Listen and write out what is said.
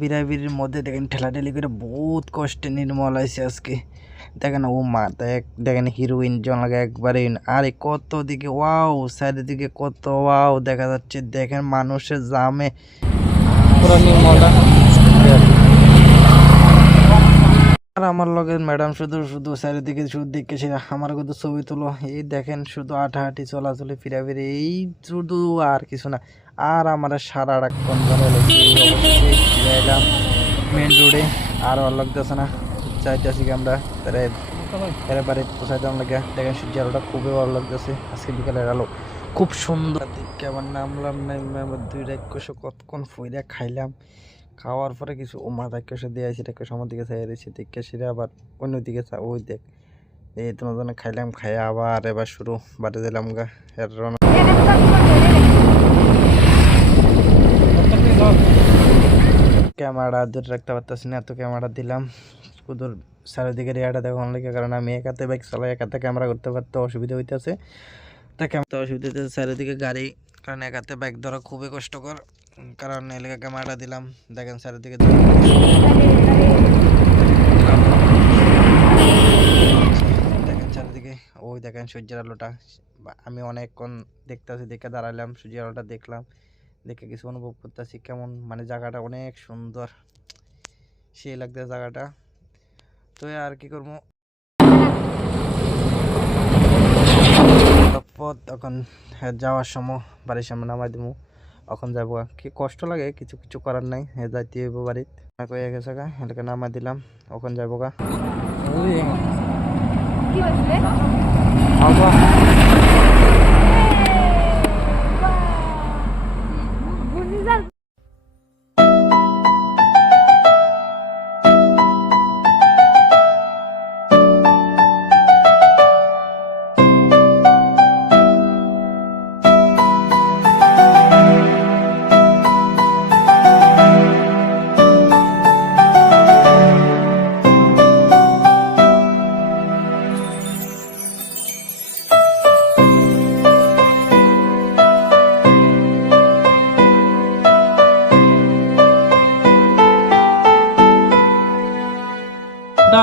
বিড়াবিড়ির মধ্যে দেখেন ঠেলাঠেলি করে বহুত কষ্টে নির্মল আইছে আজকে। দেখেন ও মা দেখেন হিরোইন জন লাগে একবারে। আরে কত দিকে ওয়াও, চারিদিকে কত ওয়াও দেখা যাচ্ছে। দেখেন মানুষের জামে পুরো নির্মলটা। আর আমার লগে ম্যাডাম শুধু শুধু চারিদিকে শুধু দেখেছে আমার কিন্তু ছবি তুলো। এই দেখেন শুধু হাঁটাহাঁটি চলাচলি ফিরাফিরি এই শুধু, আর কিছু না। আর আমার সারা রাক্ষণ ধরে এলাম মেন রোডে। আর ভালো লাগতেছে না, চাইতেছি কি আমরা তারা বাড়ি পোষাইতাম লাগে। দেখেন সূর্য আলোটা খুবই ভালো লাগতেছে। আজকে বিকালের আলো খুব সুন্দর দেখে আবার নামলাম আমার 2 রাক্ষসে কতক্ষণ ফুইরা খাইলাম। খাওয়ার পরে কিছু ও মা রাক্ষসে দিয়ে আসি, রাক্ষস আমার দিকে চাই রয়েছে দেখে সেটা আবার অন্যদিকে চা ওই দেখ এই তোমার জন্য খাইলাম। খাইয়া আবার এবার শুরু বাড়ি দিলাম গা। ক্যামেরা ধরে রাখতে পারতেছি না, এত ক্যামেরা দিলাম। শুধু চারিদিকে রেয়াটা দেখানো লাগে, কারণ আমি একাতে বাইক চালাই, একাতে ক্যামেরা করতে পারতে অসুবিধা হইতেছে। তা ক্যামেরা অসুবিধা হইতেছে চারিদিকে গাড়ি, কারণ একাতে বাইক ধরা খুবই কষ্টকর। কারণ এলাকা ক্যামেরাটা দিলাম। দেখেন চারিদিকে দেখেন চারিদিকে ওই দেখেন সূর্যের আলোটা। আমি অনেকক্ষণ দেখতেছি, দেখে দাঁড়ালাম, সূর্যের আলোটা দেখলাম, দেখে কিছু অনুভব করতেছি কেমন মানে জায়গাটা অনেক সুন্দর, সেই লাগছে জায়গাটা। তো আর কি করবো, পথ এখন যাওয়ার সময় বাড়ির সামনে নামাই দেবো। এখন যাবো, কি কষ্ট লাগে কিছু কিছু করার নাই, যাইতে হইব বাড়িতে। কয়ে গেছে গা এলাকা নামাই দিলাম, এখন যাবো গা। না